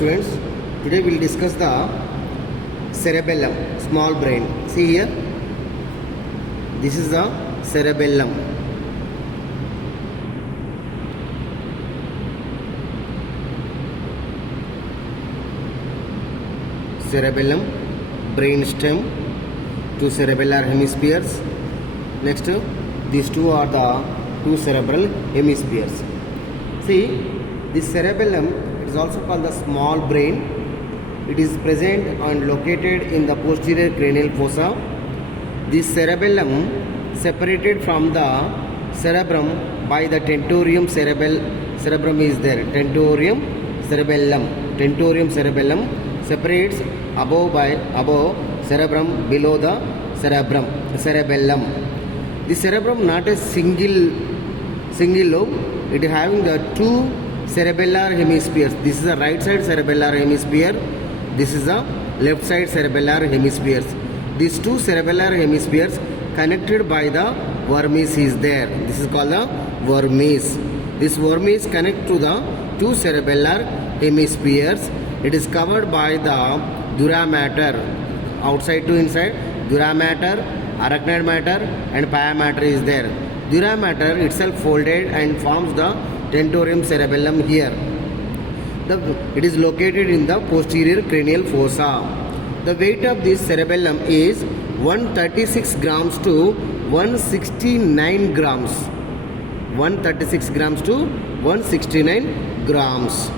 students, today we will discuss the cerebellum, small brain. See here, this is the cerebellum. Cerebellum, brain stem, two cerebellar hemispheres. Next, these two are the two cerebral hemispheres. See, this cerebellum is also called the small brain. It is present and located in the posterior cranial fossa. This cerebellum separated from the cerebrum by the tentorium cerebrum is there. Tentorium cerebellum separates above cerebrum, below the cerebellum. The cerebrum not a single lobe. It is having the two cerebellar hemispheres. This is the right side cerebellar hemisphere. This is the left side cerebellar hemispheres. These two cerebellar hemispheres connected by the vermis is there. This is called the vermis. This vermis connect to the two cerebellar hemispheres. It is covered by the dura mater, outside to inside. Dura mater, arachnoid matter and pia mater is there. Dura mater itself folded and forms the tentorium cerebellum here. It is located in the posterior cranial fossa. The weight of this cerebellum is 136 grams to 169 grams. 136 grams to 169 grams.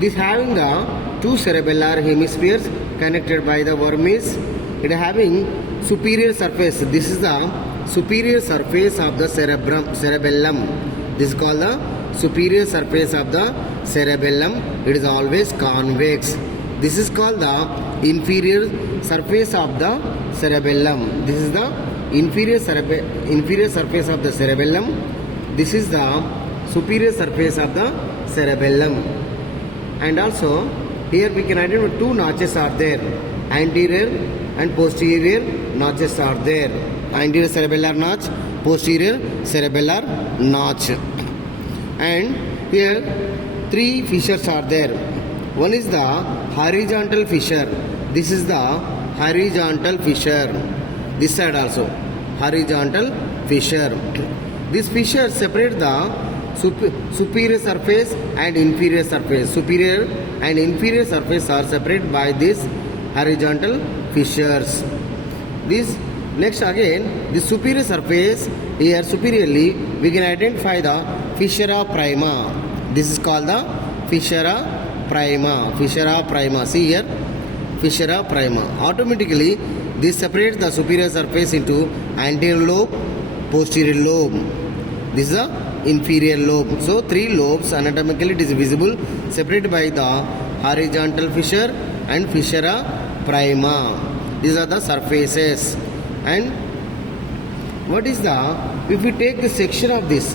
This having the two cerebellar hemispheres connected by the vermis. It having superior surface. This is the superior surface of the cerebellum. This is called the superior surface of the cerebellum. It is always convex. This is called the inferior surface of the cerebellum. This is the inferior surface of the cerebellum. This is the superior surface of the cerebellum. And also here we can identify two notches are there. Anterior and posterior notches are there. Anterior cerebellar notch, posterior cerebellar notch. And here three fissures are there. One is the horizontal fissure. This is the horizontal fissure. This side also horizontal fissure. This fissure separate the superior surface and inferior surface. Superior and inferior surface are separated by these horizontal fissures. This next again, the superior surface, here superiorly we can identify the fissura prima. This is called the fissura prima. Fissura prima. See here, fissura prima. Automatically this separates the superior surface into anterior lobe, posterior lobe. This is the inferior lobe. So three lobes anatomically it is visible, separated by the horizontal fissure and fissura prima. These are the surfaces. And what is the, if we take the section of this,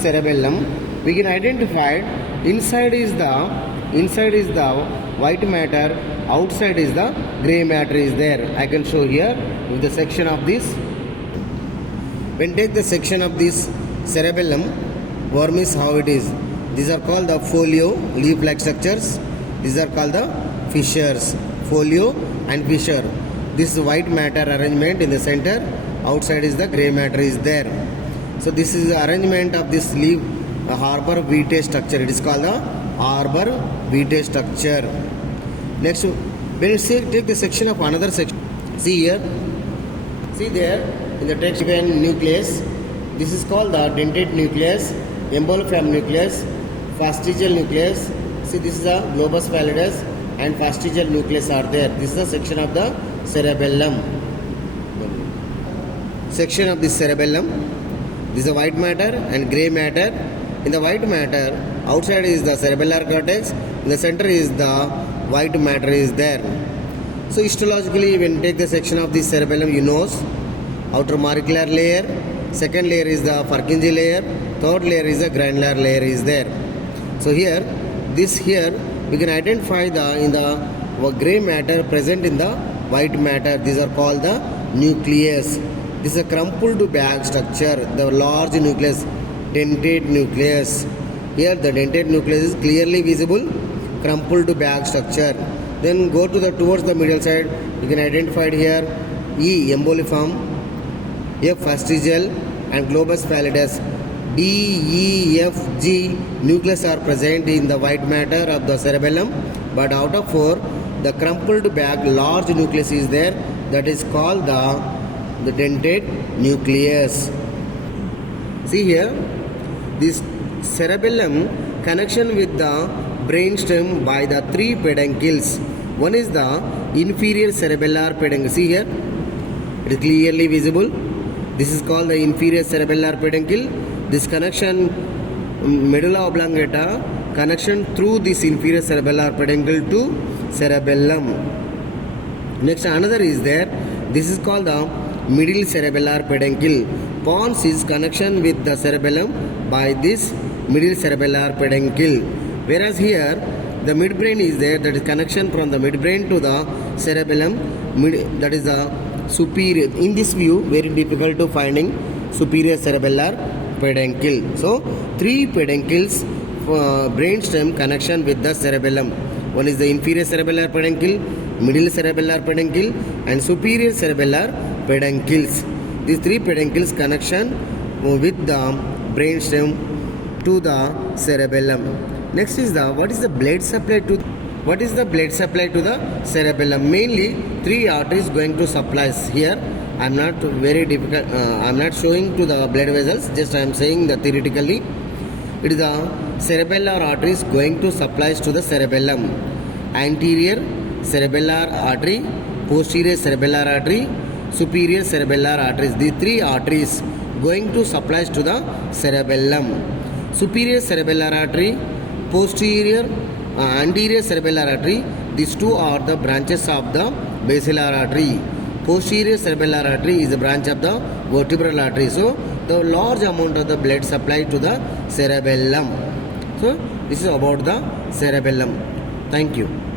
cerebellum, we can identify inside is the white matter, outside is the grey matter is there. I can show here with the section of this. When take the section of this cerebellum, vermis, how it is. These are called the folio, leaf-like structures. These are called the fissures, folio and fissure. This white matter arrangement in the center, outside is the grey matter is there. So this is the arrangement of this leaf arbor vitae structure. It is called the arbor vitae structure. Next, when you take the section of another section, see here, see there in the text given nucleus. This is called the dentate nucleus, emboliform nucleus, fastigial nucleus. See, this is the globus pallidus and fastigial nucleus are there. This is the section of the cerebellum. Section of this cerebellum. This is the white matter and grey matter. In the white matter, outside is the cerebellar cortex. In the center is the white matter is there. So histologically, when you take the section of this cerebellum, you know outer molecular layer. Second layer is the Purkinje layer. Third layer is the granular layer is there. So here, we can identify in the grey matter present in the white matter. These are called the nucleus. This is a crumpled bag structure, the large nucleus, dentate nucleus. Here the dentate nucleus is clearly visible, crumpled bag structure. Then go to the towards the middle side. You can identify it here E. emboliform, F. fastigial, and globus pallidus. D, E, F, G nucleus are present in the white matter of the cerebellum, but out of 4, the crumpled bag large nucleus is there, that is called the dentate nucleus. See here, this cerebellum connection with the brainstem by the 3 peduncles. One is the inferior cerebellar peduncle. See here, it is clearly visible. This is called the inferior cerebellar peduncle. This connection, medulla oblongata, connection through this inferior cerebellar peduncle to cerebellum. Next, another is there. This is called the middle cerebellar peduncle. Pons is connection with the cerebellum by this middle cerebellar peduncle. Whereas here, the midbrain is there. That is connection from the midbrain to the cerebellum. That is the superior. In this view, very difficult to finding superior cerebellar peduncle. So 3 peduncles, brainstem connection with the cerebellum. One is the inferior cerebellar peduncle, middle cerebellar peduncle, and superior cerebellar peduncles. These 3 peduncles connection with the brainstem to the cerebellum. Next is what is the blood supply to the cerebellum? Mainly 3 arteries going to supplies here. I am not very difficult. I am not showing to the blood vessels. Just I am saying that theoretically, it is the cerebellar arteries going to supplies to the cerebellum. Anterior cerebellar artery, posterior cerebellar artery, superior cerebellar arteries. These 3 arteries going to supplies to the cerebellum. Superior cerebellar artery, posterior, anterior cerebellar artery. These 2 are the branches of the basilar artery. Posterior cerebellar artery is a branch of the vertebral artery. So, the large amount of the blood supply to the cerebellum. So, this is about the cerebellum. Thank you.